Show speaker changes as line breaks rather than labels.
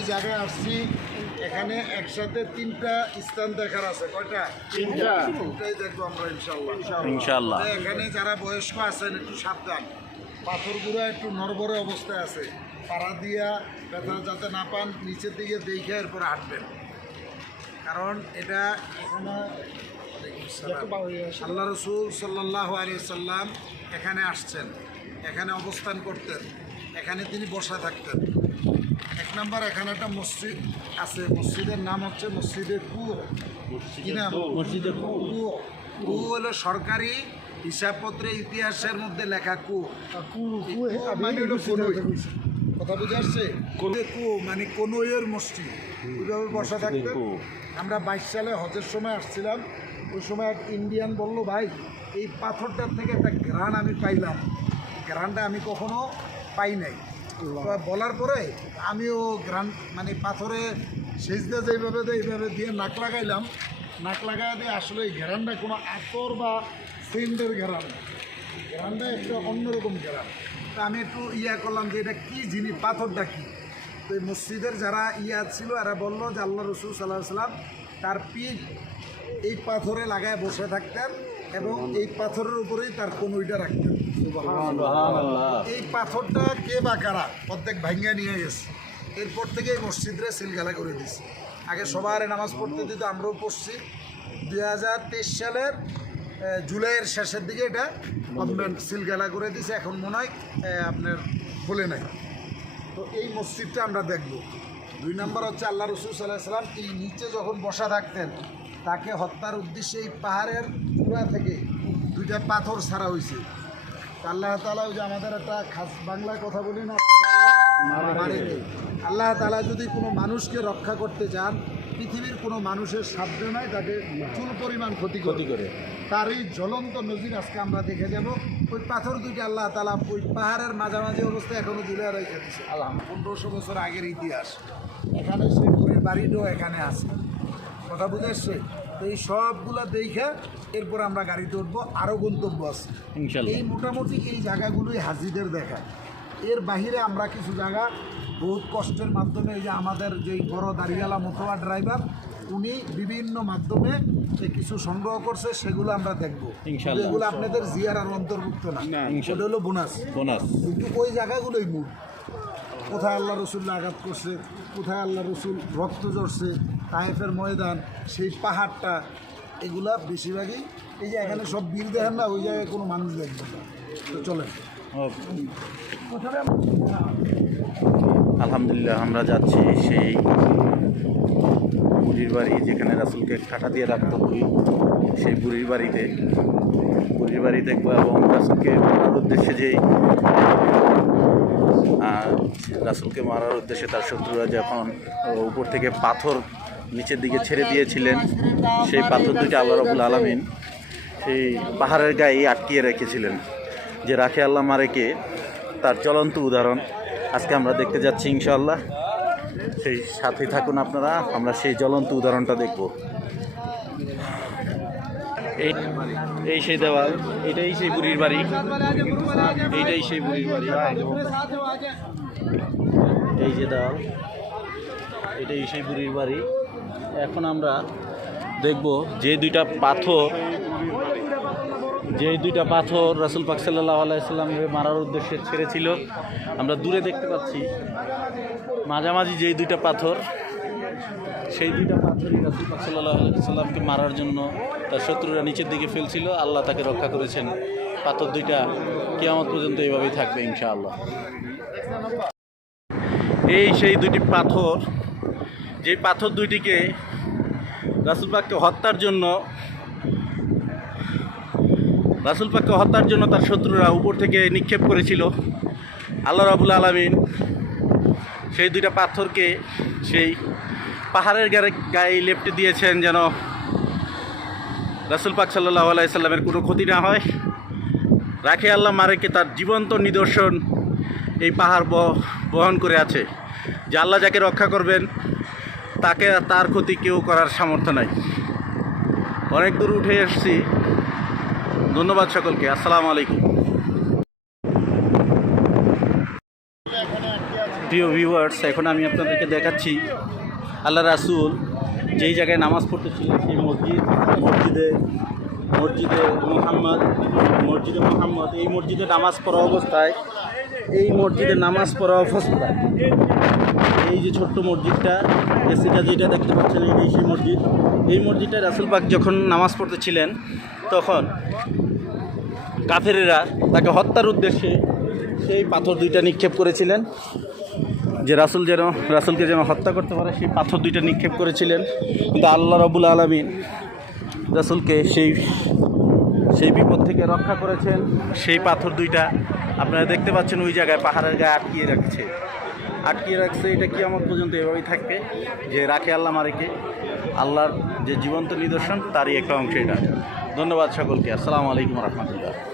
এই জায়গায় আসছি। এখানে একসাথে তিনটা স্থান দেখার আছে। কয়টা?
তিনটা।
তিনটাই দেখব আমরা ইনশাল্লাহ
ইনশাআল্লাহ।
তবে এখানে যারা বয়স্ক আছেন একটু সাবধান। পাথরগুলো একটু নরবরে অবস্থায় আছে। পাড়া দিয়া ব্যথা যাতে না পান নিচের দিকে দেখে এরপর হাঁটবেন। কারণ এটা এখানে আল্লাহ রসুল সাল্লাহ আলী সাল্লাম এখানে আসছেন। এখানে অবস্থান করতেন। এখানে তিনি বসা থাকতেন। এক নম্বর এখানে একটা মসজিদ আছে। মসজিদের নাম হচ্ছে মসজিদে কুয়ো। কি নাম?
মসজিদে
কুয়ো। কুয়ো। হলো সরকারি হিসাবপত্রে ইতিহাসের মধ্যে লেখা কুয়ো। মানে হলো কনুই। কথা বুঝে আসছে? কুয়ো মানে কনুইয়ের মসজিদ। ওইভাবে বসা থাকতেন আমরা বাইশ সালে হজের সময় আসছিলাম। ওই সময় এক ইন্ডিয়ান বলল ভাই এই পাথরটার থেকে একটা গ্রান আমি পাইলাম। গ্রানটা আমি কখনো পাই নাই। বলার পরে আমিও গ্রান মানে পাথরে সেজদা যেইভাবে দেয় এইভাবে দিয়ে নাক লাগাইলাম, নাক লাগাই দিয়ে আসলে এই ঘেরানটা কোনো আতর বা সেন্টের ঘেরান। ঘেরানটা একটা অন্যরকম ঘেরান। তা আমি একটু ইয়া করলাম যে এটা কী জিনিস, পাথরটা কী? তো এই মসজিদের যারা ইয়া ছিল, এরা বলল যে আল্লাহ রসুল সাল্লাহ সাল্লাম তার পিঠ এই পাথরে লাগায় বসে থাকতেন এবং এই পাথরের উপরেই তার কনুইটা রাখতেন। এই পাথরটা কে বা কারা? প্রত্যেক ভাঙ্গা নিয়ে গেছে। এরপর থেকে এই মসজিদরে সিলগালা করে দিছে। আগে সবার নামাজ পড়তে দিত, আমরাও পড়ছি। দুই হাজার তেইশ সালের জুলাইয়ের শেষের দিকে এটা গভর্নমেন্ট সিলগালা করে দিছে। এখন মনে হয় আপনার খুলে নাই। তো এই মসজিদটা আমরা দেখব। দুই নম্বর হচ্ছে আল্লাহ রসুল সাল্লাহ সাল্লাম এই নিচে যখন বসা থাকতেন, তাকে হত্যার উদ্দেশ্যে এই পাহাড়ের চূড়া থেকে দুইটা পাথর ছাড়া হয়েছে আল্লাহ তালা ওই যে আমাদের একটা খাস বাংলায় কথা বলি না। আল্লাহ তালা যদি কোনো মানুষকে রক্ষা করতে চান পৃথিবীর কোনো মানুষের সাধ্য নাই তাকে চুল পরিমাণ ক্ষতি ক্ষতি করে। তার এই জ্বলন্ত নজির আজকে আমরা দেখে যাব। ওই পাথর দুইটা আল্লাহ তালা ওই পাহাড়ের মাঝামাঝি অবস্থায় এখনও জুড়ে রেখে দিচ্ছে আল্লাহ পনেরোশো বছর আগের ইতিহাস। এখানে সেই বাড়িটাও এখানে আছে। কথা বুঝে আসছে তো এই সবগুলা দেখে এরপর আমরা গাড়িতে উঠবো আরও গন্তব্য আছে। এই মোটামুটি এই জায়গাগুলোই হাজিদের দেখায় এর বাহিরে আমরা কিছু জায়গা বহুত কষ্টের মাধ্যমে এই যে আমাদের যে বড় দাঁড়িয়ালা মোতোয়া ড্রাইভার উনি বিভিন্ন মাধ্যমে যে কিছু সংগ্রহ করছে সেগুলো আমরা দেখব। এগুলো আপনাদের জিয়ার আর অন্তর্ভুক্ত না। ওটা হলো বোনাস।
বোনাস।
কিন্তু ওই জায়গাগুলোই মূল। কোথায় আল্লাহ রসুল আঘাত করছে কোথায় আল্লাহ রসুল রক্ত ঝরছে তায়েফের ময়দান সেই পাহাড়টা এগুলা বেশিরভাগই এই যে এখানে সব বিল দেখেন না ওই জায়গায় কোনো মানুষ দেখবে না। তো চলেন।
আলহামদুলিল্লাহ আমরা যাচ্ছি সেই বুড়ির বাড়ি যেখানে রাসুলকে কাটা দিয়ে রাখতো বুড়ি। সেই বুড়ির বাড়িতে। বুড়ির বাড়ি দেখব এবং রাসুলকে মারার উদ্দেশ্যে আহ, রাসুলকে মারার উদ্দেশ্যে তার শত্রুরা যখন উপর থেকে পাথর নিচের দিকে ছেড়ে দিয়েছিলেন। সেই পাথর দুইটা আল্লাহ রবুল আলমিন সেই পাহাড়ের গায়ে আটকিয়ে রেখেছিলেন, যে রাখে আল্লাহ মারেকে তার চলন্ত উদাহরণ। আজকে আমরা দেখতে যাচ্ছি ইনশাল্লাহ সেই সাথে থাকুন আপনারা, আমরা সেই জ্বলন্ত উদাহরণটা দেখব। এই এই সেই দেওয়াল, এটাই সেই বুড়ির বাড়ি। এইটাই সেই বুড়ির বাড়ি। এই যে দেওয়াল, এটাই সেই বুড়ির বাড়ি। এখন আমরা দেখব যে দুইটা পাথর, যে দুইটা পাথর রাসুল পাক সাল্লাহ আলাইসাল্লামকে মারার উদ্দেশ্যে ছেড়েছিল। আমরা দূরে দেখতে পাচ্ছি মাঝামাঝি যেই দুইটা পাথর, সেই দুইটা পাথরই রাসুল পাক সাল্লাহ সাল্লামকে মারার জন্য তার শত্রুরা নিচের দিকে ফেলছিল। আল্লাহ তাকে রক্ষা করেছেন। পাথর দুইটা কেয়ামত পর্যন্ত এইভাবেই থাকবে ইনশাআল্লাহ। এই সেই দুটি পাথর যে পাথর দুইটিকে রাসুল পাককে হত্যার জন্য, রাসুল পাককে হত্যার জন্য তার শত্রুরা উপর থেকে নিক্ষেপ করেছিল। আল্লাহ রাবুল আলমিন সেই দুইটা পাথরকে সেই পাহাড়ের গায়ে গায়ে লেপটে দিয়েছেন যেন রাসুল পাক সাল্লাহ আলাইসাল্লামের কোনো ক্ষতি না হয়। রাখে আল্লাহ মারেকে তার জীবন্ত নিদর্শন এই পাহাড় বহন করে আছে। যে আল্লাহ যাকে রক্ষা করবেন তাকে তার ক্ষতি কেউ করার সামর্থ্য নাই। অনেক দূর উঠে এসেছি। ধন্যবাদ সকলকে। আসসালামু আলাইকুম। প্রিয় ভিউয়ার্স এখন আমি আপনাদেরকে দেখাচ্ছি আল্লাহ রাসুল যেই জায়গায় নামাজ পড়তেছিলেন, সেই মসজিদ, মসজিদে মসজিদে মোহাম্মদ মসজিদে মোহাম্মদ, এই মসজিদে নামাজ পড়া অবস্থায়, এই মসজিদে নামাজ পড়া অবস্থায়। এই যে ছোট্ট মসজিদটা এসিটা যেটা দেখতে পাচ্ছেন এই সেই মসজিদ, এই মসজিদটা রাসুল পাক যখন নামাজ পড়তেছিলেন, তখন কাফেরেরা তাকে হত্যার উদ্দেশ্যে সেই পাথর দুইটা নিক্ষেপ করেছিলেন। যে রাসুল যেন, রাসুলকে যেন হত্যা করতে পারে, সেই পাথর দুইটা নিক্ষেপ করেছিলেন। কিন্তু আল্লাহ রবুল আলমিন রাসুলকে সেই সেই বিপদ থেকে রক্ষা করেছেন। সেই পাথর দুইটা আপনারা দেখতে পাচ্ছেন ওই জায়গায় পাহাড়ের গায়ে আটকিয়ে রাখছে। আটকিয়ে রাখছে, এটা কি আমার পর্যন্ত এভাবেই থাকবে। যে রাখে আল্লাহ মারেকে আল্লাহর যে জীবন্ত নিদর্শন, তারই একটা অংশ এটা। ধন্যবাদ সকলকে। আসসালামু আলাইকুম রহমতুল্লাহ।